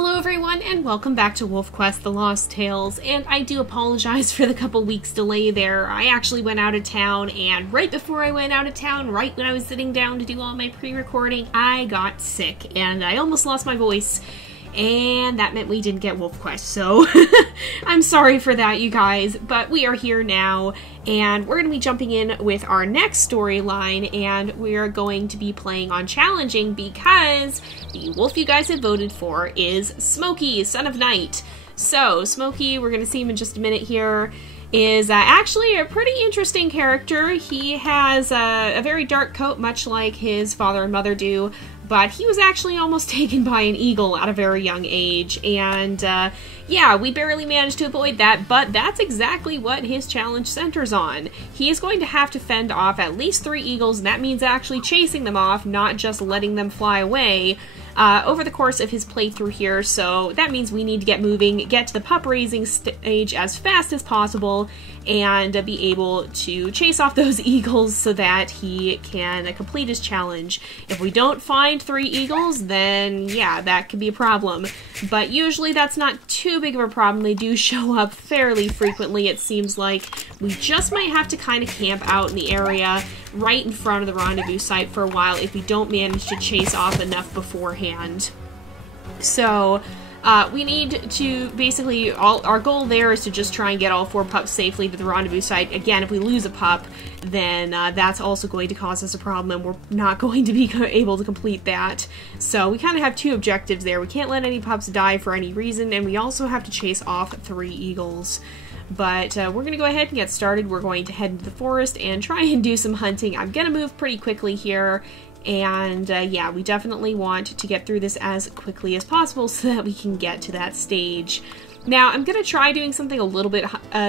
Hello everyone and welcome back to WolfQuest The Lost Tales, and I do apologize for the couple weeks delay there. I actually went out of town, and right before I went out of town, right when I was sitting down to do all my pre-recording, I got sick and I almost lost my voice. And that meant we didn't get WolfQuest, so I'm sorry for that, you guys, but we are here now, and we're going to be jumping in with our next storyline, and we're going to be playing on challenging because the wolf you guys have voted for is Smokey, Son of Night. So, Smokey, we're going to see him in just a minute here, is actually a pretty interesting character. He has a very dark coat, much like his father and mother do, but he was actually almost taken by an eagle at a very young age, and yeah, we barely managed to avoid that, but that's exactly what his challenge centers on. He is going to have to fend off at least 3 eagles, and that means actually chasing them off, not just letting them fly away, over the course of his playthrough here, so that means we need to get moving, get to the pup raising stage as fast as possible, and be able to chase off those eagles so that he can complete his challenge. If we don't find 3 eagles, then yeah, that could be a problem. But usually that's not too big of a problem. They do show up fairly frequently, it seems like. We just might have to kind of camp out in the area right in front of the rendezvous site for a while if we don't manage to chase off enough beforehand. So, we need to basically, our goal there is to just try and get all 4 pups safely to the rendezvous site. Again, if we lose a pup, then that's also going to cause us a problem, and we're not going to be able to complete that. So we kind of have 2 objectives there. We can't let any pups die for any reason, and we also have to chase off 3 eagles. But we're going to go ahead and get started. We're going to head into the forest and try and do some hunting. I'm going to move pretty quickly here. And yeah, we definitely want to get through this as quickly as possible so that we can get to that stage. Now, I'm going to try doing something a little bit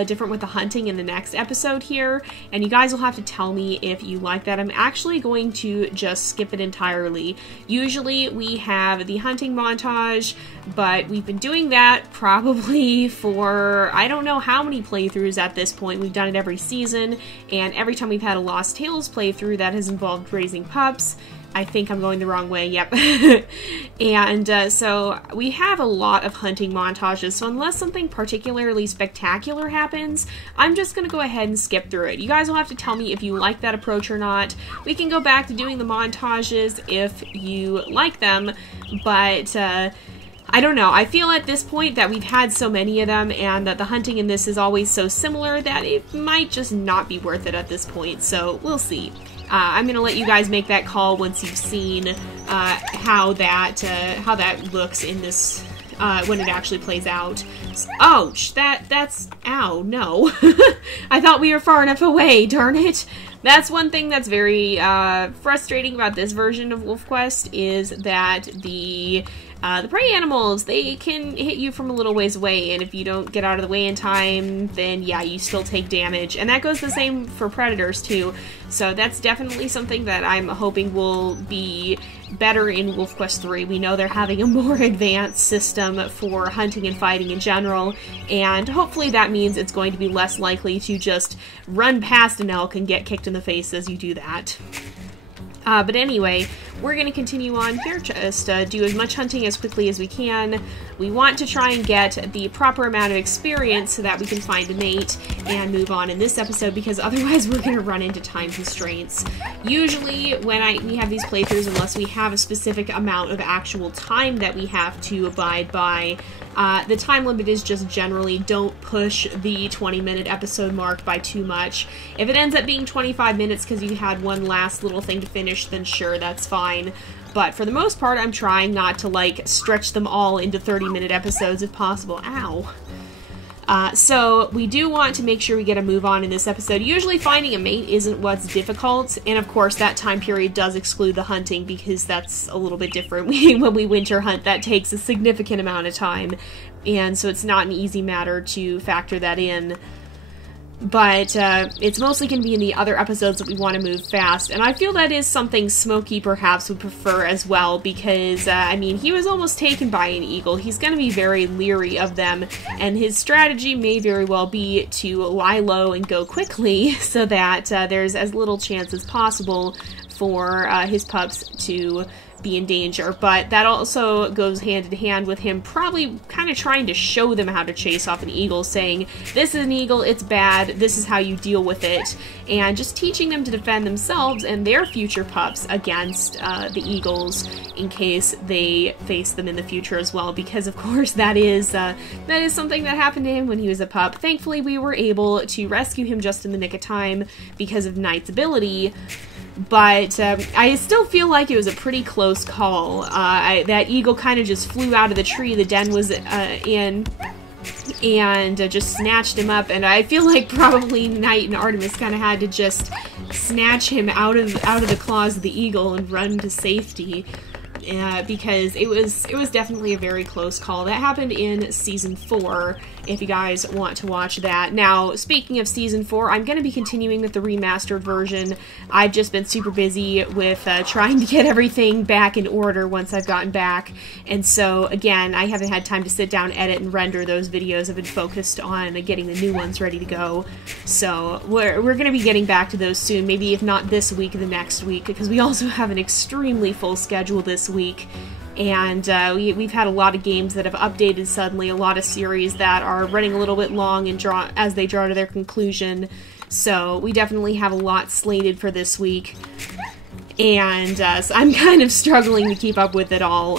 different with the hunting in the next episode here, and you guys will have to tell me if you like that. I'm actually going to just skip it entirely. Usually we have the hunting montage, but we've been doing that probably for I don't know how many playthroughs at this point. We've done it every season, and every time we've had a Lost Tales playthrough that has involved raising pups. I think I'm going the wrong way, yep. And so we have a lot of hunting montages, so unless something particularly spectacular happens, I'm just going to go ahead and skip through it. You guys will have to tell me if you like that approach or not. We can go back to doing the montages if you like them, but I don't know. I feel at this point that we've had so many of them and that the hunting in this is always so similar that it might just not be worth it at this point, so we'll see. I'm going to let you guys make that call once you've seen how that looks in this, when it actually plays out. Oh, that's, ow, no. I thought we were far enough away, darn it. That's one thing that's very frustrating about this version of WolfQuest is that the prey animals, they can hit you from a little ways away, and if you don't get out of the way in time, then yeah, you still take damage. And that goes the same for predators too, so that's definitely something that I'm hoping will be better in WolfQuest 3. We know they're having a more advanced system for hunting and fighting in general, and hopefully that means it's going to be less likely to just run past an elk and get kicked in the face as you do that. But anyway, we're going to continue on here, just do as much hunting as quickly as we can. We want to try and get the proper amount of experience so that we can find a mate and move on in this episode, because otherwise we're going to run into time constraints. Usually when we have these playthroughs, unless we have a specific amount of actual time that we have to abide by, the time limit is just generally don't push the 20-minute episode mark by too much. If it ends up being 25 minutes because you had one last little thing to finish, then sure, that's fine. But for the most part, I'm trying not to, like, stretch them all into 30-minute episodes if possible. Ow. So we do want to make sure we get a move on in this episode. Usually finding a mate isn't what's difficult, and of course that time period does exclude the hunting because that's a little bit different. When we winter hunt, that takes a significant amount of time, and so it's not an easy matter to factor that in. But it's mostly going to be in the other episodes that we want to move fast, and I feel that is something Smokey perhaps would prefer as well, because, I mean, he was almost taken by an eagle. He's going to be very leery of them, and his strategy may very well be to lie low and go quickly so that there's as little chance as possible for his pups to be in danger, but that also goes hand in hand with him probably kind of trying to show them how to chase off an eagle, saying, this is an eagle, it's bad, this is how you deal with it, and just teaching them to defend themselves and their future pups against the eagles in case they face them in the future as well, because of course that is something that happened to him when he was a pup. Thankfully, we were able to rescue him just in the nick of time because of Knight's ability, but I still feel like it was a pretty close call. That eagle kind of just flew out of the tree the den was in and just snatched him up, and I feel like probably Knight and Artemis kind of had to just snatch him out of the claws of the eagle and run to safety. Because it was definitely a very close call. That happened in Season 4, if you guys want to watch that. Now, speaking of Season 4, I'm going to be continuing with the remastered version. I've just been super busy with trying to get everything back in order once I've gotten back, and so, again, I haven't had time to sit down, edit, and render those videos. I've been focused on getting the new ones ready to go, so we're going to be getting back to those soon, maybe if not this week, the next week, because we also have an extremely full schedule this week, and we've had a lot of games that have updated suddenly, a lot of series that are running a little bit long and as they draw to their conclusion, so we definitely have a lot slated for this week. And so I'm kind of struggling to keep up with it all,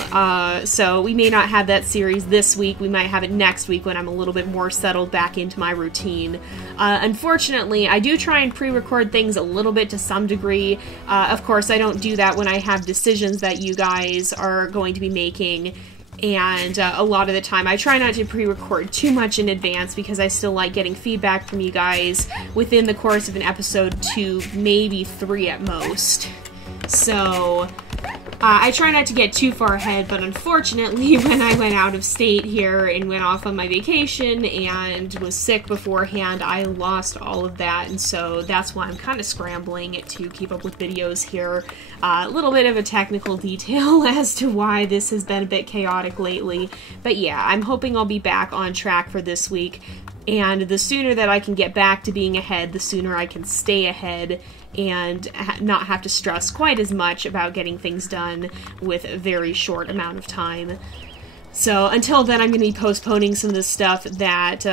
so we may not have that series this week. We might have it next week when I'm a little bit more settled back into my routine. Unfortunately, I do try and pre-record things a little bit to some degree. Of course, I don't do that when I have decisions that you guys are going to be making, and a lot of the time I try not to pre-record too much in advance because I still like getting feedback from you guys within the course of an episode 2, maybe 3 at most. So, I try not to get too far ahead, but unfortunately, when I went out of state here and went off on my vacation and was sick beforehand, I lost all of that, and so that's why I'm kind of scrambling to keep up with videos here. A little bit of a technical detail as to why this has been a bit chaotic lately, but yeah, I'm hoping I'll be back on track for this week, and the sooner that I can get back to being ahead, the sooner I can stay ahead and not have to stress quite as much about getting things done with a very short amount of time. So until then, I'm going to be postponing some of the stuff that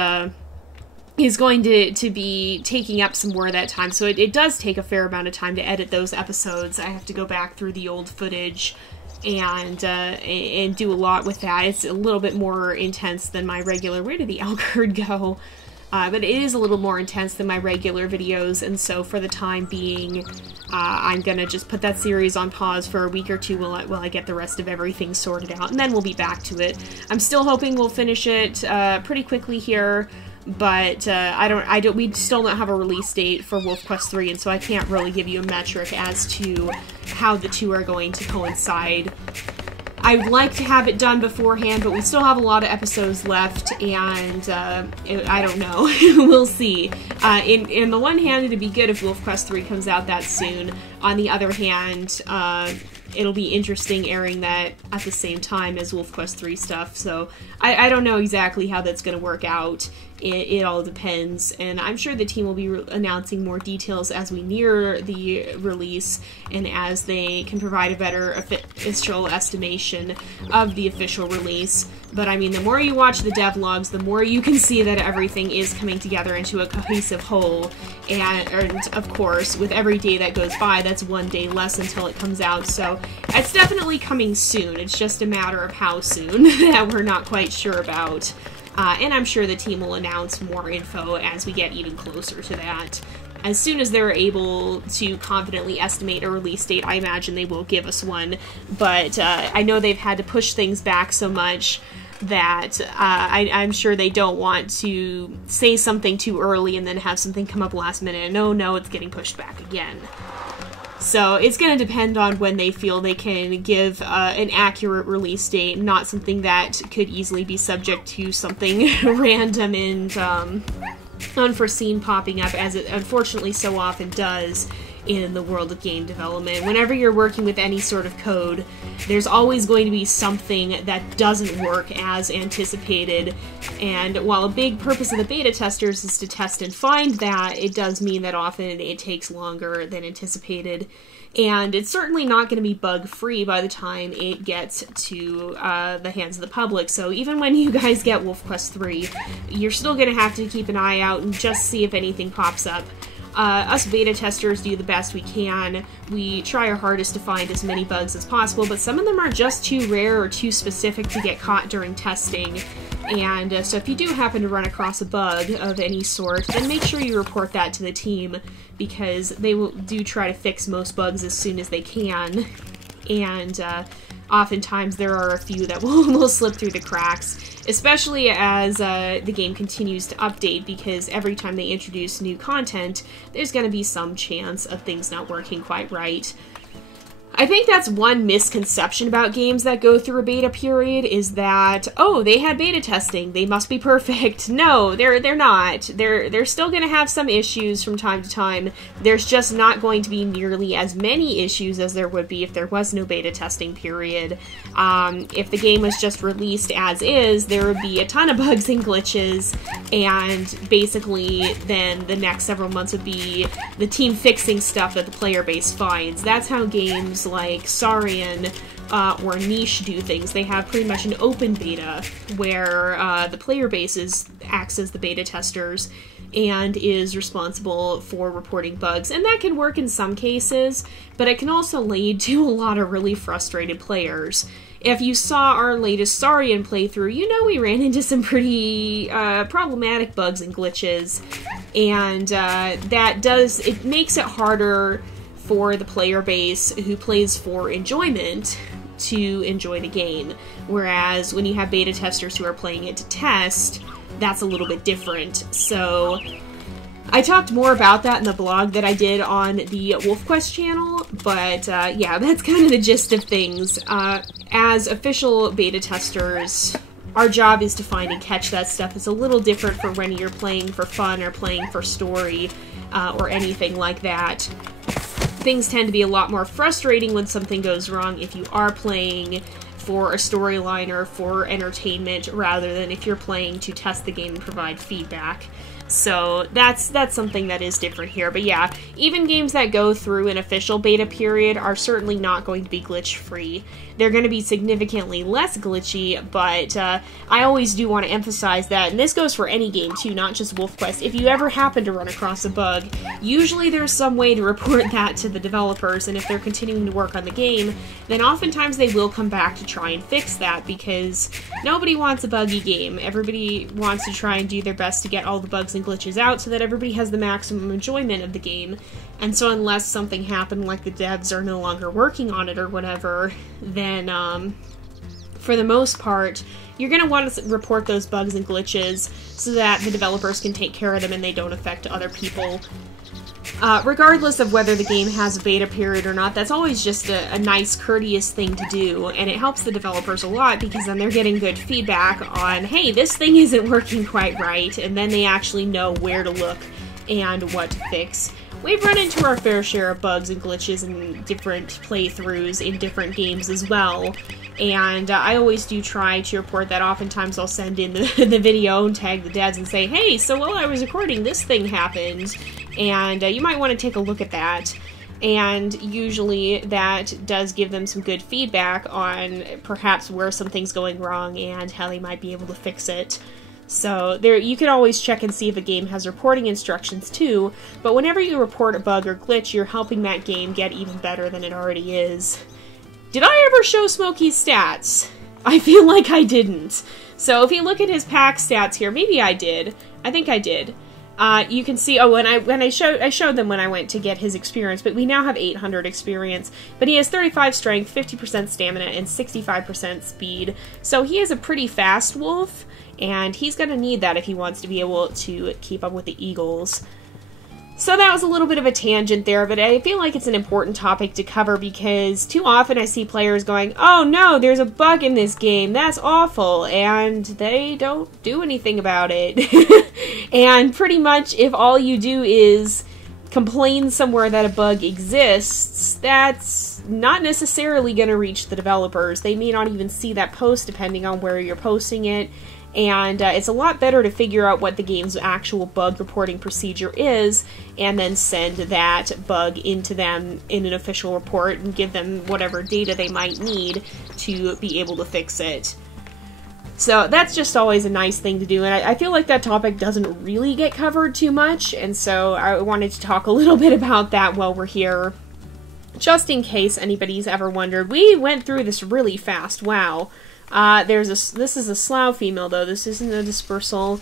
is going to be taking up some more of that time. So it does take a fair amount of time to edit those episodes. I have to go back through the old footage and do a lot with that. It's a little bit more intense than my regular... Where did the Algird go? But it is a little more intense than my regular videos, and so for the time being, I'm gonna just put that series on pause for a week or two while I get the rest of everything sorted out, and then we'll be back to it. I'm still hoping we'll finish it pretty quickly here, but we still don't have a release date for WolfQuest 3, and so I can't really give you a metric as to how the two are going to coincide. I'd like to have it done beforehand, but we still have a lot of episodes left, and I don't know. We'll see. In the one hand, it'd be good if WolfQuest 3 comes out that soon. On the other hand, it'll be interesting airing that at the same time as WolfQuest 3 stuff, so I don't know exactly how that's going to work out. It all depends, and I'm sure the team will be announcing more details as we near the release and as they can provide a better official estimation of the official release. But I mean, the more you watch the devlogs, the more you can see that everything is coming together into a cohesive whole, and of course, with every day that goes by, that's one day less until it comes out, so it's definitely coming soon. It's just a matter of how soon that we're not quite sure about. And I'm sure the team will announce more info as we get even closer to that. As soon as they're able to confidently estimate a release date, I imagine they will give us one. But I know they've had to push things back so much that I'm sure they don't want to say something too early and then have something come up last minute and oh no, it's getting pushed back again. So it's going to depend on when they feel they can give an accurate release date, not something that could easily be subject to something random and unforeseen popping up, as it unfortunately so often does in the world of game development. Whenever you're working with any sort of code, there's always going to be something that doesn't work as anticipated. And while a big purpose of the beta testers is to test and find that, it does mean that often it takes longer than anticipated. And it's certainly not going to be bug-free by the time it gets to the hands of the public. So even when you guys get WolfQuest 3, you're still going to have to keep an eye out and just see if anything pops up. Us beta testers do the best we can. We try our hardest to find as many bugs as possible, but some of them are just too rare or too specific to get caught during testing. And so if you do happen to run across a bug of any sort, then make sure you report that to the team, because they do try to fix most bugs as soon as they can. And oftentimes there are a few that will slip through the cracks, especially as the game continues to update, because every time they introduce new content, there's going to be some chance of things not working quite right. I think that's one misconception about games that go through a beta period, is that, oh, they had beta testing, they must be perfect. No, they're not. They're still going to have some issues from time to time. There's just not going to be nearly as many issues as there would be if there was no beta testing period. If the game was just released as is, there would be a ton of bugs and glitches, and basically then the next several months would be the team fixing stuff that the player base finds. That's how games like Saurian or Niche do things. They have pretty much an open beta where the player base acts as the beta testers and is responsible for reporting bugs. And that can work in some cases, but it can also lead to a lot of really frustrated players. If you saw our latest Saurian playthrough, you know we ran into some pretty problematic bugs and glitches, and it makes it harder for the player base who plays for enjoyment to enjoy the game. Whereas when you have beta testers who are playing it to test, that's a little bit different. So I talked more about that in the blog that I did on the WolfQuest channel, but yeah, that's kind of the gist of things. As official beta testers, our job is to find and catch that stuff. It's a little different for when you're playing for fun or playing for story or anything like that. Things tend to be a lot more frustrating when something goes wrong if you are playing for a storyline or for entertainment, rather than if you're playing to test the game and provide feedback. So that's something that is different here. But yeah, even games that go through an official beta period are certainly not going to be glitch-free. They're going to be significantly less glitchy, but I always do want to emphasize that, and this goes for any game too, not just WolfQuest. If you ever happen to run across a bug, usually there's some way to report that to the developers, and if they're continuing to work on the game, then oftentimes they will come back to try and fix that, because nobody wants a buggy game. Everybody wants to try and do their best to get all the bugs and glitches out so that everybody has the maximum enjoyment of the game. And so unless something happened, like the devs are no longer working on it or whatever, then for the most part, you're going to want to report those bugs and glitches so that the developers can take care of them and they don't affect other people. Regardless of whether the game has a beta period or not, that's always just a nice, courteous thing to do, and it helps the developers a lot, because then they're getting good feedback on, hey, this thing isn't working quite right, and then they actually know where to look and what to fix. We've run into our fair share of bugs and glitches in different playthroughs in different games as well, and I always do try to report that. Oftentimes I'll send in the video and tag the devs and say, hey, so while I was recording, this thing happened, and you might want to take a look at that. And usually that does give them some good feedback on perhaps where something's going wrong and how they might be able to fix it. So there, you can always check and see if a game has reporting instructions too, but whenever you report a bug or glitch, you're helping that game get even better than it already is. Did I ever show Smokey's stats? I feel like I didn't. So if you look at his pack stats here, maybe I did. I think I did. You can see, oh, I showed them when I went to get his experience, but we now have 800 experience. But he has 35 strength, 50% stamina, and 65% speed. So he is a pretty fast wolf, and he's going to need that if he wants to be able to keep up with the eagles. So that was a little bit of a tangent there, but I feel like it's an important topic to cover, because too often I see players going, oh no, there's a bug in this game, that's awful, and they don't do anything about it. And pretty much if all you do is complain somewhere that a bug exists, that's not necessarily going to reach the developers. They may not even see that post depending on where you're posting it. And it's a lot better to figure out what the game's actual bug reporting procedure is and then send that bug into them in an official report and give them whatever data they might need to be able to fix it. So that's just always a nice thing to do, and I feel like that topic doesn't really get covered too much, and so I wanted to talk a little bit about that while we're here. Just in case anybody's ever wondered, we went through this really fast, wow. This is a slough female, though. This isn't a dispersal.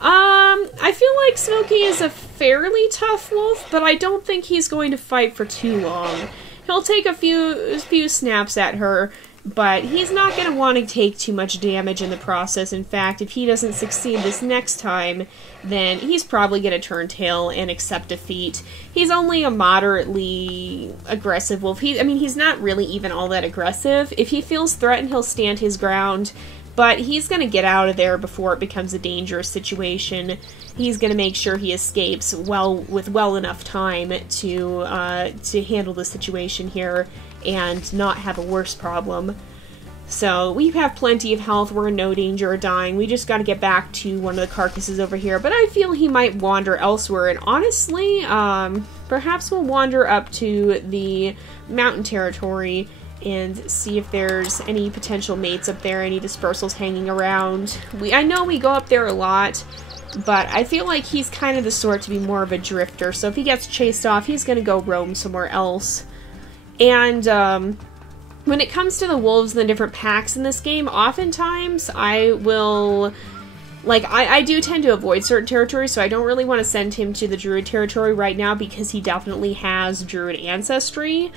I feel like Smokey is a fairly tough wolf, but I don't think he's going to fight for too long. He'll take a few snaps at her, but he's not going to want to take too much damage in the process. In fact, if he doesn't succeed this next time, then he's probably going to turn tail and accept defeat. He's only a moderately aggressive wolf. He's not really even all that aggressive. If he feels threatened, he'll stand his ground, but he's going to get out of there before it becomes a dangerous situation. He's going to make sure he escapes with well enough time to handle the situation here and not have a worse problem. So we have plenty of health, we're in no danger of dying, we just gotta get back to one of the carcasses over here, but I feel he might wander elsewhere, and honestly, perhaps we'll wander up to the mountain territory and see if there's any potential mates up there, any dispersals hanging around. I know we go up there a lot, but I feel like he's kind of the sort to be more of a drifter, so if he gets chased off, he's gonna go roam somewhere else. And when it comes to the wolves and the different packs in this game, oftentimes I will, I do tend to avoid certain territories, so I don't really want to send him to the druid territory right now because he definitely has druid ancestry,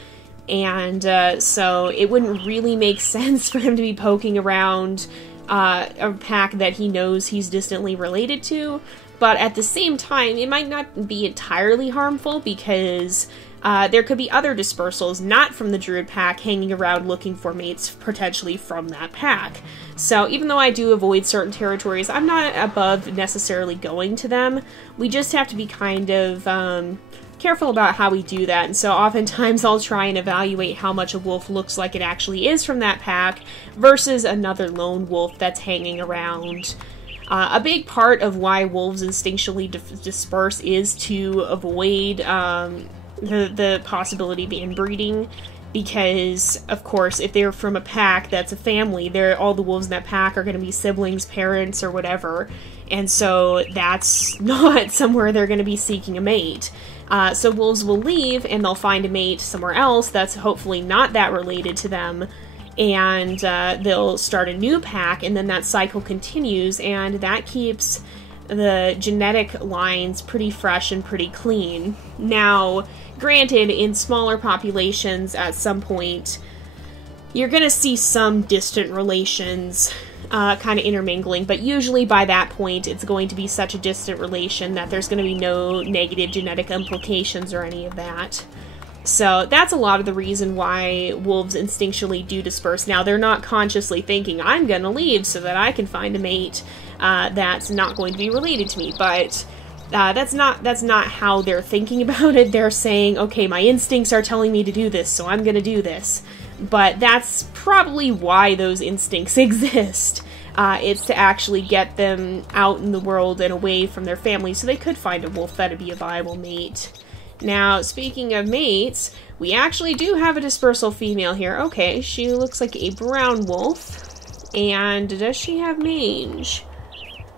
and so it wouldn't really make sense for him to be poking around a pack that he knows he's distantly related to, but at the same time, it might not be entirely harmful because there could be other dispersals not from the druid pack hanging around looking for mates potentially from that pack. So even though I do avoid certain territories, I'm not above necessarily going to them. We just have to be kind of careful about how we do that, and so oftentimes I'll try and evaluate how much a wolf looks like it actually is from that pack versus another lone wolf that's hanging around. A big part of why wolves instinctually disperse is to avoid the possibility of inbreeding, because of course if they're from a pack that's a family, all the wolves in that pack are going to be siblings, parents, or whatever, and so that's not somewhere they're going to be seeking a mate. So wolves will leave and they'll find a mate somewhere else that's hopefully not that related to them, and they'll start a new pack, and then that cycle continues, and that keeps the genetic lines pretty fresh and pretty clean. Now, granted, in smaller populations at some point, you're going to see some distant relations kind of intermingling, but usually by that point it's going to be such a distant relation that there's going to be no negative genetic implications or any of that. So that's a lot of the reason why wolves instinctually do disperse. Now, they're not consciously thinking, I'm going to leave so that I can find a mate that's not going to be related to me, but that's not how they're thinking about it. They're saying, okay, my instincts are telling me to do this, so I'm going to do this. But that's probably why those instincts exist. It's to actually get them out in the world and away from their family so they could find a wolf that'd be a viable mate. Now, speaking of mates, we actually do have a dispersal female here. Okay, she looks like a brown wolf. And does she have mange?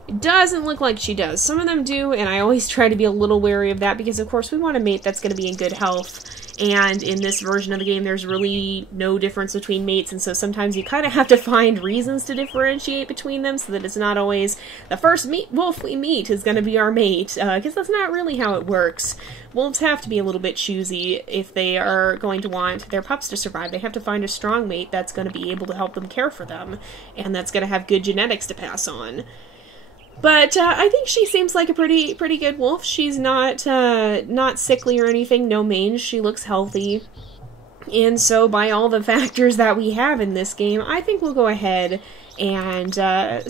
It doesn't look like she does. Some of them do, and I always try to be a little wary of that because, of course, we want a mate that's going to be in good health. And in this version of the game, there's really no difference between mates, and so sometimes you kind of have to find reasons to differentiate between them so that it's not always the first wolf we meet is going to be our mate, because that's not really how it works. Wolves have to be a little bit choosy if they are going to want their pups to survive. They have to find a strong mate that's going to be able to help them care for them, and that's going to have good genetics to pass on. But I think she seems like a pretty good wolf. She's not sickly or anything, no mange. She looks healthy. And so by all the factors that we have in this game, I think we'll go ahead and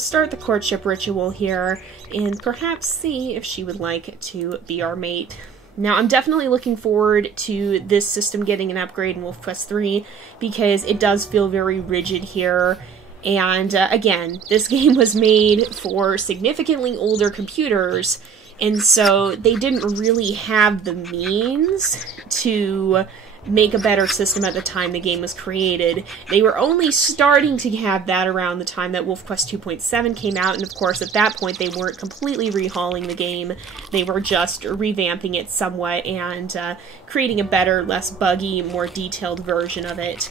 start the courtship ritual here and perhaps see if she would like to be our mate. Now, I'm definitely looking forward to this system getting an upgrade in WolfQuest 3 because it does feel very rigid here. And again, this game was made for significantly older computers, and so they didn't really have the means to make a better system at the time the game was created. They were only starting to have that around the time that WolfQuest 2.7 came out, and of course at that point they weren't completely rehauling the game. They were just revamping it somewhat and creating a better, less buggy, more detailed version of it.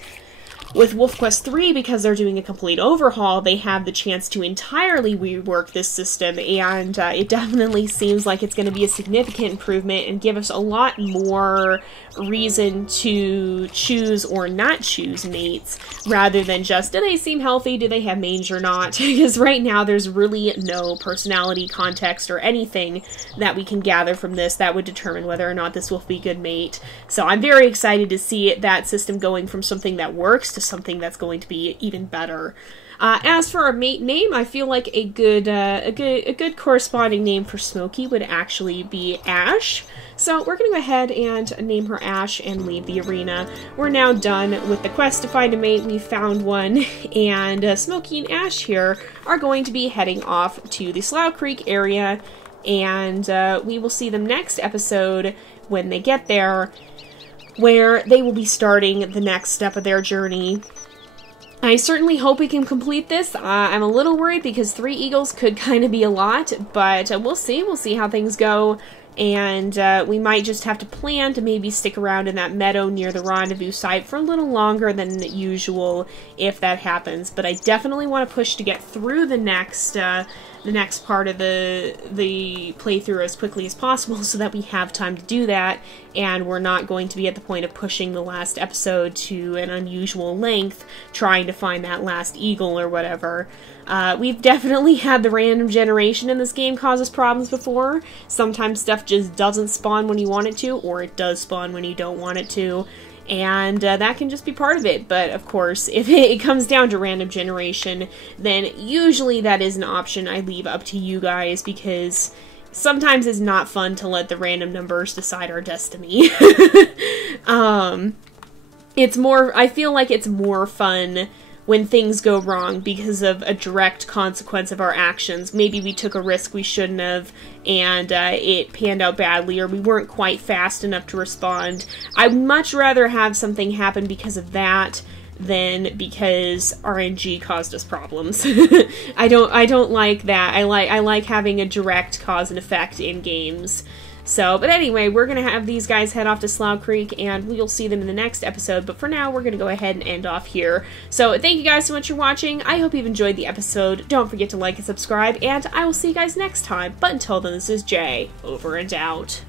With WolfQuest 3, because they're doing a complete overhaul, they have the chance to entirely rework this system, and it definitely seems like it's going to be a significant improvement and give us a lot more reason to choose or not choose mates, rather than just, do they seem healthy, do they have mange or not? Because right now there's really no personality, context, or anything that we can gather from this that would determine whether or not this will be a good mate. So I'm very excited to see that system going from something that works to something that's going to be even better. As for a mate name, I feel like a good corresponding name for Smokey would actually be Ash. So we're going to go ahead and name her Ash and leave the arena. We're now done with the quest to find a mate. We found one, and Smokey and Ash here are going to be heading off to the Slough Creek area, and we will see them next episode when they get there, where they will be starting the next step of their journey. I certainly hope we can complete this. I'm a little worried because 3 eagles could kind of be a lot, but we'll see. We'll see how things go, and we might just have to plan to maybe stick around in that meadow near the rendezvous site for a little longer than usual if that happens. But I definitely want to push to get through the next part of the playthrough as quickly as possible so that we have time to do that, and we're not going to be at the point of pushing the last episode to an unusual length trying to find that last eagle or whatever. We've definitely had the random generation in this game cause us problems before. Sometimes stuff just doesn't spawn when you want it to, or it does spawn when you don't want it to. And that can just be part of it, but of course, if it comes down to random generation, then usually that is an option I leave up to you guys, because sometimes it's not fun to let the random numbers decide our destiny. I feel like it's more fun when things go wrong because of a direct consequence of our actions. Maybe we took a risk we shouldn't have, and it panned out badly, or we weren't quite fast enough to respond. I'd much rather have something happen because of that than because RNG caused us problems. I don't like that. I like having a direct cause and effect in games. So, but anyway, we're going to have these guys head off to Slough Creek, and we'll see them in the next episode, but for now, we're going to go ahead and end off here. So, thank you guys so much for watching. I hope you've enjoyed the episode. Don't forget to like and subscribe, and I will see you guys next time. But until then, this is Jay, over and out.